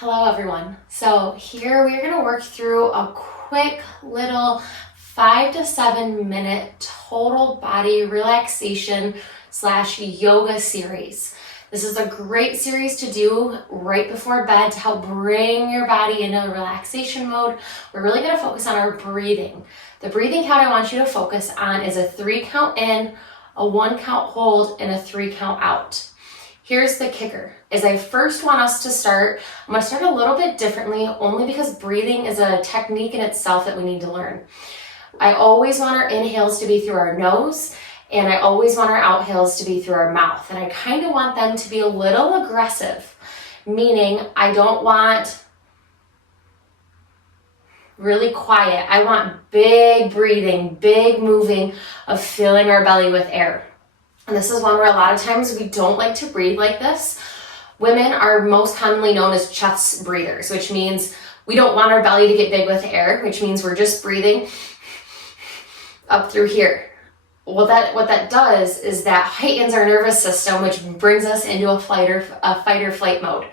Hello everyone. So here we're going to work through a quick little 5 to 7 minute total body relaxation / yoga series. This is a great series to do right before bed to help bring your body into a relaxation mode. We're really going to focus on our breathing. The breathing count I want you to focus on is a 3 count in, a 1 count hold, and a 3 count out. Here's the kicker, is I first want us to start, I'm going to start a little bit differently only because breathing is a technique in itself that we need to learn. I always want our inhales to be through our nose, and I always want our outhales to be through our mouth. And I kind of want them to be a little aggressive, meaning I don't want really quiet. I want big breathing, big moving of filling our belly with air. And this is one where a lot of times we don't like to breathe like this. Women are most commonly known as chest breathers, which means we don't want our belly to get big with air, which means we're just breathing up through here. What that does is that heightens our nervous system, which brings us into a fight or flight mode.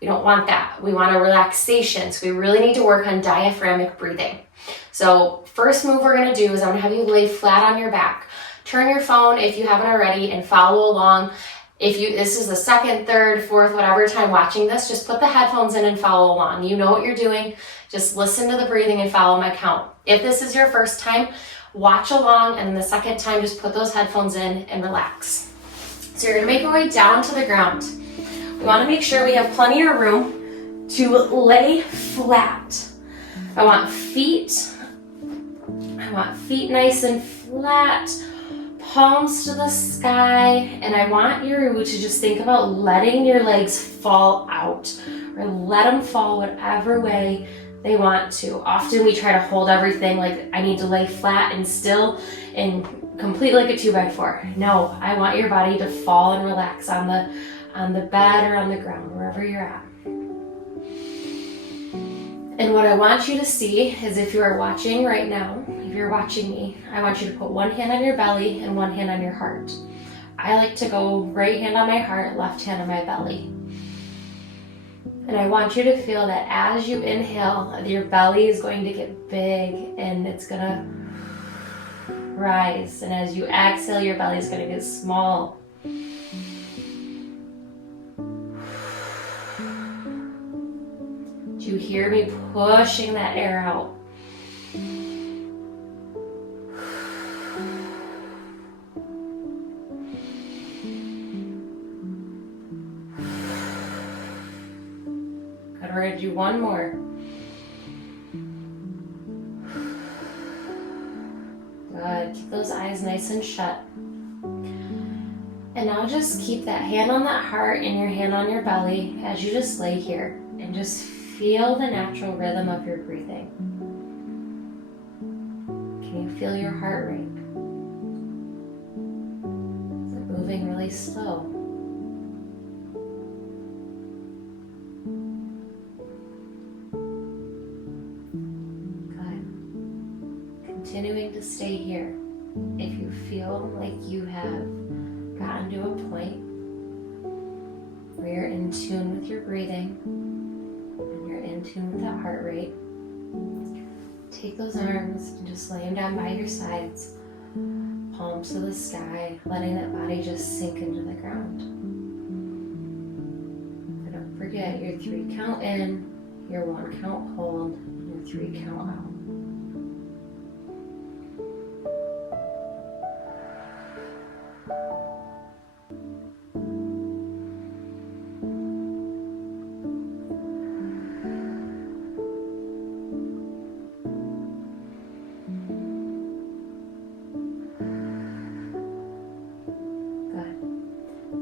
We don't want that. We want a relaxation. So we really need to work on diaphragmatic breathing. So first move we're going to do is I'm going to have you lay flat on your back. Turn your phone if you haven't already and follow along. This is the second, third, fourth, whatever time watching this, just put the headphones in and follow along. You know what you're doing. Just listen to the breathing and follow my count. If this is your first time, watch along, and then the second time, just put those headphones in and relax. So you're gonna make your way down to the ground. We wanna make sure we have plenty of room to lay flat. I want feet nice and flat, palms to the sky, and I want you to just think about letting your legs fall out, or let them fall whatever way they want to. Often we try to hold everything like I need to lay flat and still and complete like a 2x4. No, I want your body to fall and relax on the bed or on the ground, wherever you're at. And what I want you to see is, if you are watching right now, if you're watching me, I want you to put one hand on your belly and one hand on your heart. I like to go right hand on my heart, left hand on my belly. And I want you to feel that as you inhale, your belly is going to get big and it's going to rise. And as you exhale, your belly is going to get small. Do you hear me pushing that air out? Good, we're going to do one more. Good, keep those eyes nice and shut. And now just keep that hand on that heart and your hand on your belly as you just lay here and just feel the natural rhythm of your breathing. Can you feel your heart rate? Is it moving really slow? Good. Continuing to stay here. If you feel like you have gotten to a point where you're in tune with your breathing, in tune with that heart rate, take those arms and just lay them down by your sides, palms to the sky, letting that body just sink into the ground. And don't forget your 3 count in, your 1 count hold, and your 3 count out.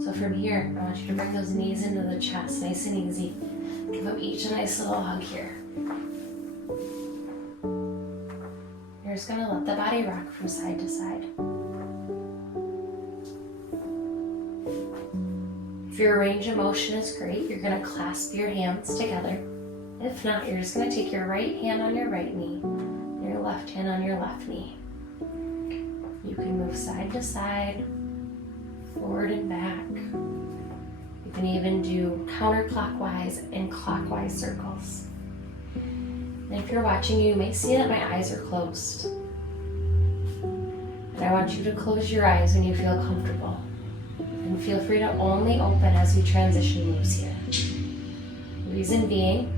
So from here, I want you to bring those knees into the chest, nice and easy. Give them each a nice little hug here. You're just going to let the body rock from side to side. If your range of motion is great, you're going to clasp your hands together. If not, you're just going to take your right hand on your right knee and your left hand on your left knee. You can move side to side, forward and back. You can even do counterclockwise and clockwise circles. And if you're watching, you may see that my eyes are closed. And I want you to close your eyes when you feel comfortable. And feel free to only open as we transition moves here. Reason being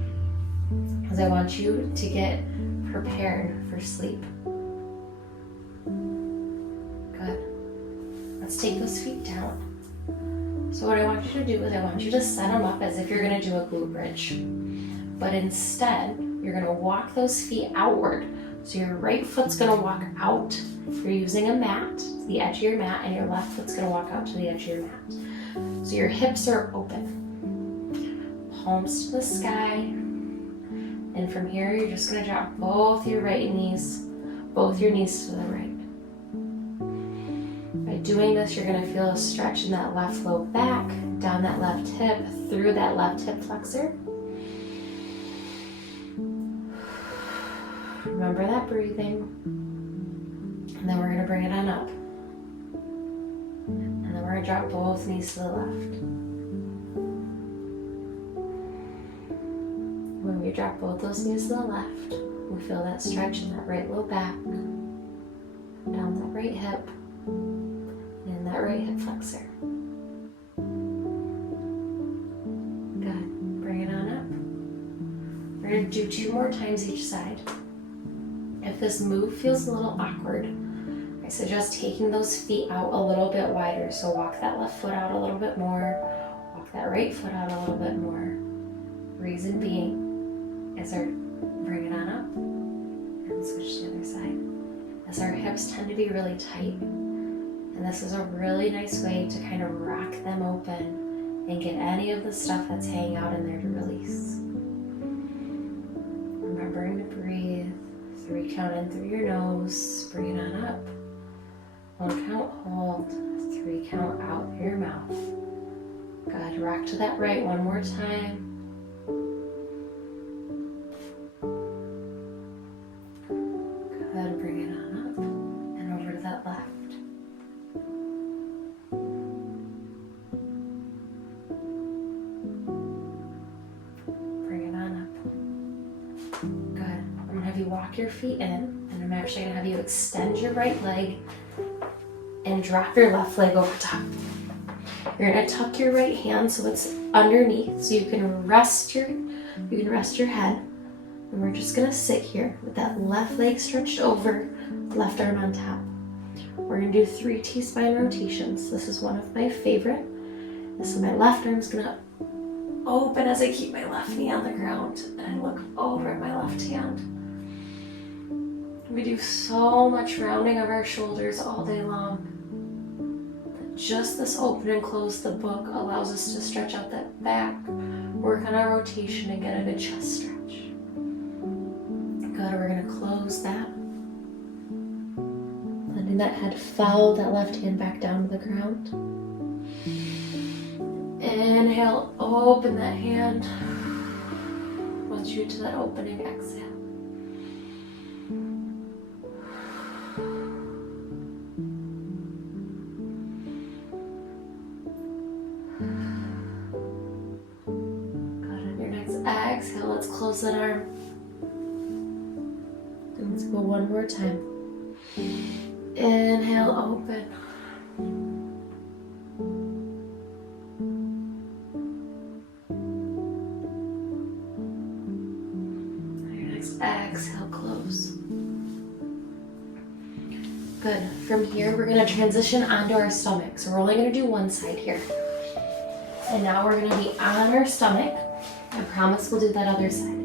is I want you to get prepared for sleep. Good. Let's take those feet down. So what I want you to do is I want you to set them up as if you're going to do a glute bridge. But instead, you're going to walk those feet outward. So your right foot's going to walk out. You're using a mat, the edge of your mat, and your left foot's going to walk out to the edge of your mat. So your hips are open. Palms to the sky. And from here, you're just going to drop both your knees to the right. By doing this, you're going to feel a stretch in that left low back, down that left hip, through that left hip flexor. Remember that breathing. And then we're going to bring it on up. And then we're going to drop both knees to the left. When we drop both those knees to the left, we feel that stretch in that right low back, down that right hip, and that right hip flexor. Good. Bring it on up. We're going to do 2 more times each side. If this move feels a little awkward, I suggest taking those feet out a little bit wider. So walk that left foot out a little bit more, walk that right foot out a little bit more. Reason being is bring it on up and switch to the other side. As our hips tend to be really tight, and this is a really nice way to kind of rock them open and get any of the stuff that's hanging out in there to release. Remembering to breathe. 3 count in through your nose, bring it on up. 1 count, hold. 3 count out through your mouth. Good, rock to that right one more time. Good, bring it on up and over to that left. Bring it on up. Good. I'm going to have you walk your feet in, and I'm actually going to have you extend your right leg and drop your left leg over top. You're going to tuck your right hand so it's underneath, so you can rest your head. And we're just going to sit here with that left leg stretched over, left arm on top. We're going to do 3 T-spine rotations. This is one of my favorite. And so my left arm's going to open as I keep my left knee on the ground and I look over at my left hand. We do so much rounding of our shoulders all day long. But just this open and close the book allows us to stretch out that back, work on our rotation, and get a good chest stretch. Good, we're going to close that. Letting that head follow that left hand back down to the ground. Inhale, open that hand. Once you to that opening, exhale. Good, on your next exhale, let's close that arm. And let's go one more time. Inhale, open. Exhale, close. Good. From here, we're going to transition onto our stomach. So we're only going to do one side here. And now we're going to be on our stomach. I promise we'll do that other side.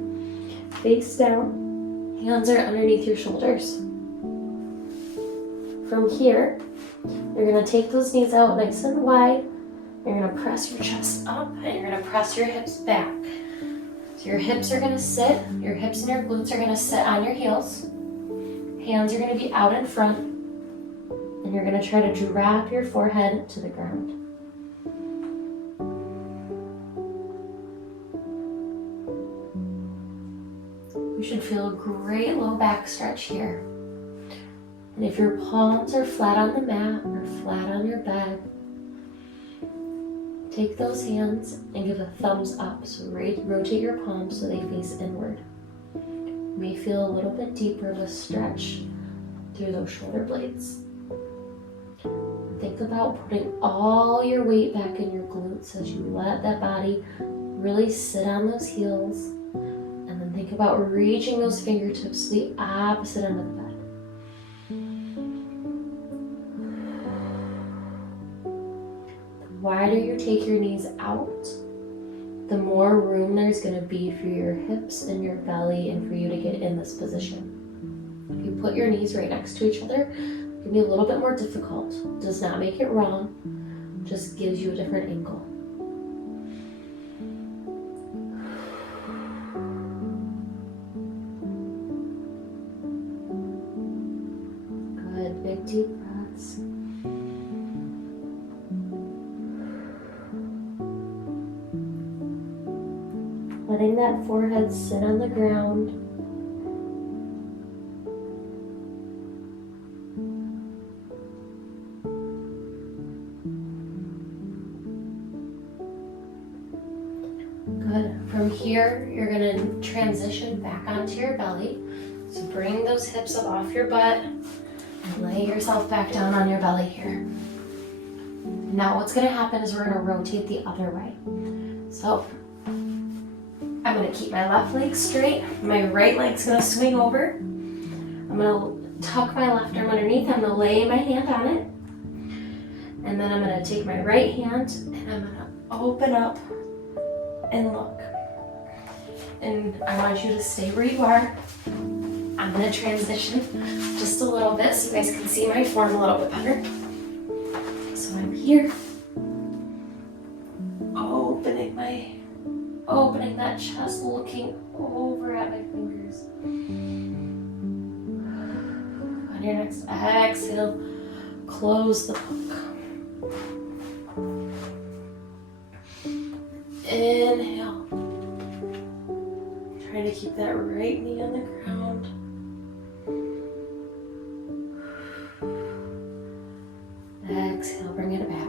Face down. Hands are underneath your shoulders. From here, you're going to take those knees out nice and wide. You're going to press your chest up and you're going to press your hips back. Your hips are going to sit, your hips and your glutes are going to sit on your heels. Hands are going to be out in front. And you're going to try to drop your forehead to the ground. You should feel a great low back stretch here. And if your palms are flat on the mat or flat on your bed, Take those hands and give a thumbs up. So rotate your palms so they face inward. You may feel a little bit deeper of a stretch through those shoulder blades. Think about putting all your weight back in your glutes as you let that body really sit on those heels. And then think about reaching those fingertips to the opposite end of the bed. The wider you take your knees out, the more room there's going to be for your hips and your belly and for you to get in this position. If you put your knees right next to each other, it can be a little bit more difficult. Does not make it wrong, just gives you a different angle. Good, big deep breaths. Letting that forehead sit on the ground. Good. From here, you're going to transition back onto your belly. So bring those hips up off your butt and lay yourself back down on your belly here. Now what's going to happen is we're going to rotate the other way. So I'm going to keep my left leg straight. My right leg's going to swing over. I'm going to tuck my left arm underneath. I'm going to lay my hand on it. And then I'm going to take my right hand and I'm going to open up and look. And I want you to stay where you are. I'm going to transition just a little bit so you guys can see my form a little bit better. So I'm here, opening that chest, looking over at my fingers. On your next exhale, close the book. Inhale. Try to keep that right knee on the ground. Exhale, bring it back.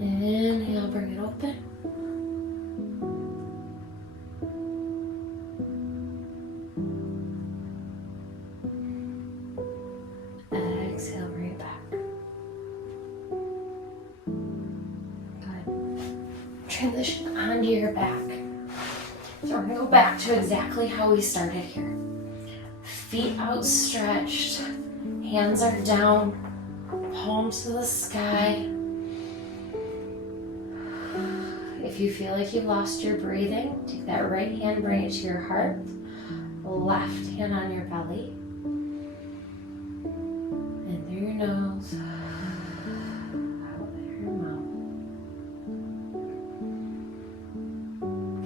Inhale, bring it open. Exhale, bring it back. Good. Transition onto your back. So we're going to go back to exactly how we started here. Feet outstretched, hands are down, palms to the sky. If you feel like you've lost your breathing, take that right hand, bring it to your heart, left hand on your belly, in through your nose, out through your mouth.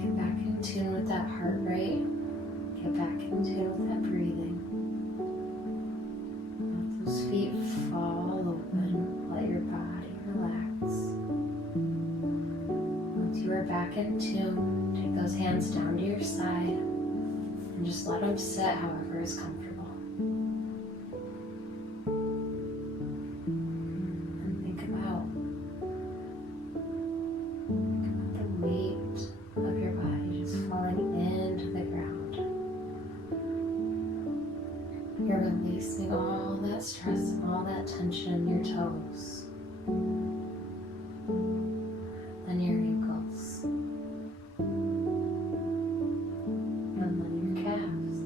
Get back in tune with that heart rate, get back in tune with that breathing. Let those feet fall open, let your body relax. You are back in tune. Take those hands down to your side and just let them sit however is comfortable. And think about the weight of your body just falling into the ground. You're releasing all that stress and all that tension in your toes. Then your ankles. And then your calves.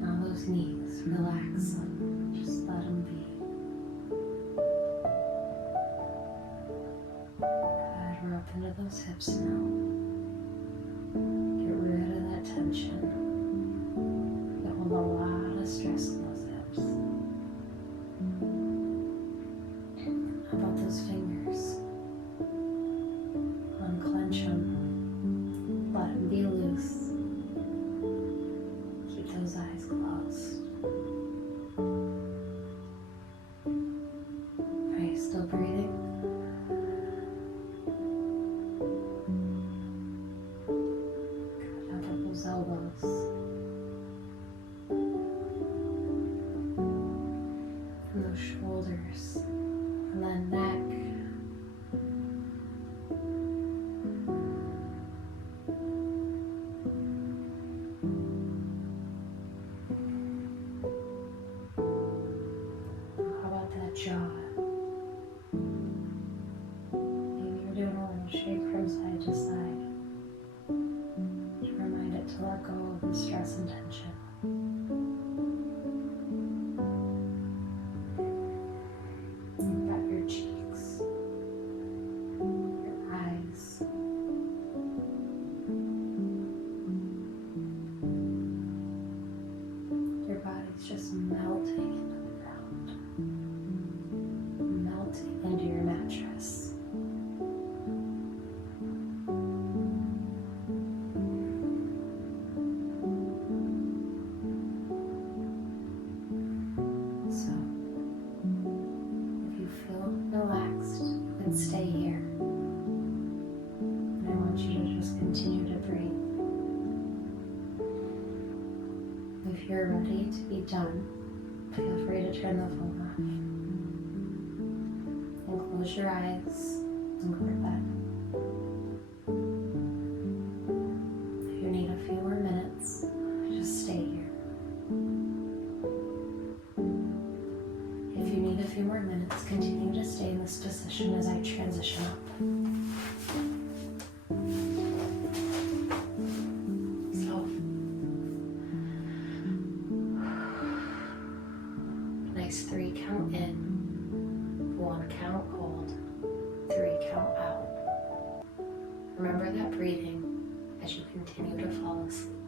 Now those knees, relax them. Just let them be. Good, we're up into those hips now. Get rid of that tension. You hold a lot of stress in those hips. How about those fingers? Unclench them. Let them be loose. Keep those eyes closed. Are you still breathing? Good. How about those elbows? could stay here. And I want you to just continue to breathe. If you're ready to be done, feel free to turn the phone off. And close your eyes and go to bed. If you need a few more minutes, just stay here. If you need a few more minutes, continue to stay in this position as I transition up. So, nice 3 count in, 1 count hold, 3 count out. Remember that breathing as you continue to fall asleep.